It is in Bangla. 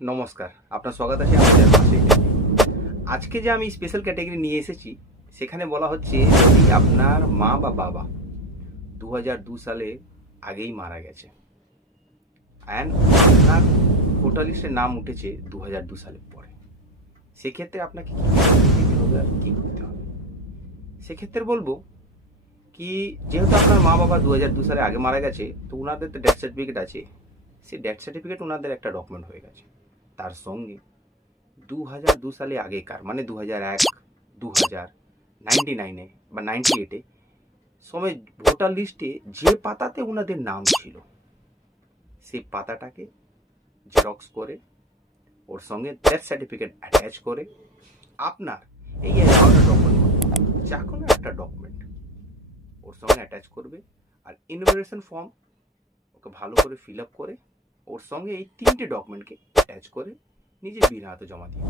নমস্কার, আপনার স্বাগত আছে আমাদের পাশে। আজকে যে আমি স্পেশাল ক্যাটাগরি নিয়ে এসেছি সেখানে বলা হচ্ছে যদি আপনার মা বা বাবা 2002 সালে আগেই মারা গেছে অ্যান্ড আপনার ভোটার লিস্টে নাম উঠেছে 2002 সালের পরে, সেক্ষেত্রে আপনাকে কী দিতে হবে আর কী করতে হবে। সেক্ষেত্রে বলবো কি, যেহেতু আপনার মা বাবা 2002 সালে আগে মারা গেছে, তো ওনাদের তো ডেথ সার্টিফিকেট আছে। সেই ডেথ সার্টিফিকেট ওনাদের একটা ডকুমেন্ট হয়ে গেছে। তার সঙ্গে 2002 সালে আগেকার মানে 2001, 2000, 99-এ বা 98-এ সময় ভোটার লিস্টে যে পাতাতে ওনাদের নাম ছিল সেই পাতাটাকে জেরক্স করে ওর সঙ্গে ডেথ সার্টিফিকেট অ্যাটাচ করে আপনার এই 11টা ডকুমেন্ট, যা কোনো একটা ডকুমেন্ট ওর সঙ্গে অ্যাটাচ করবে। আর ইনভিটেশন ফর্ম ওকে ভালো করে ফিল আপ করে ওর সঙ্গে এই 3টে ডকুমেন্টকে অ্যাটাচ করে নিজের বীর হাতে জমা দিয়ে